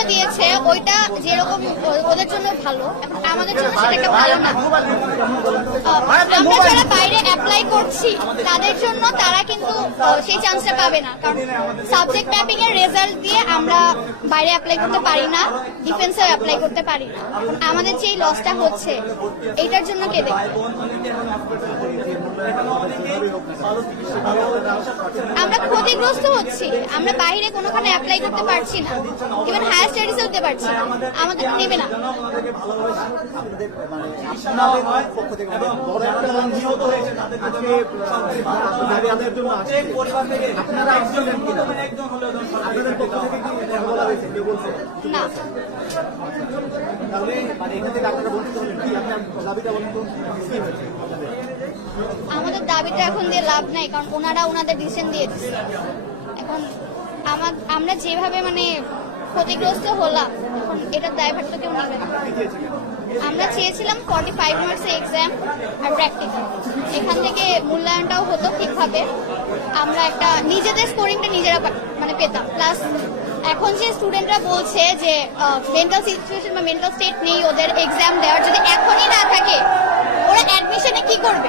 নোটিশটা দিয়েছে ওইটা যেরকম ওদের জন্য ভালো, আমাদের জন্য সেটা একটা ভালো না। আমরা যারা বাইরে অ্যাপ্লাই করছি তাদের জন্য তারা কিন্তু সেই চান্সটা পাবে না, কারণ সাবজেক্ট ম্যাপিং এর রেজাল্ট দিয়ে আমরা বাইরে অ্যাপ্লাই করতে পারি না, ডিফেন্সেও অ্যাপ্লাই করতে পারি না। আমাদের যেই লসটা হচ্ছে এইটার জন্য কে দেখবে? আমরা ক্ষতিগ্রস্ত হচ্ছি, আমরা বাইরে কোনোখানে অ্যাপ্লাই করতে পারছি না, ইভেন হায়ার স্টাডিজে হতে পারছি না, আমাদের নেবে না। না, আমাদের দাবিটা এখন দিয়ে লাভ নাই, কারণ ওনারা ওনাদের ডিসিশন দিয়ে দিচ্ছে। এখন আমরা যেভাবে মানে ক্ষতিগ্রস্ত হলাম, এখন এটার দায়ভার তো কেউ নেবে না। আমরা চেয়েছিলাম 45 মার্কসের এক্সাম আর প্র্যাকটিক্যাল, এখান থেকে মূল্যায়নটাও হতো ঠিকভাবে, আমরা একটা নিজেদের স্কোরিংটা নিজেরা মানে পেতাম। প্লাস এখন যে স্টুডেন্টরা বলছে যে মেন্টাল সিচুয়েশন বা মেন্টাল স্টেট নেই ওদের এক্সাম দেওয়ার, যদি এখনই না থাকে ওরা অ্যাডমিশনে কি করবে?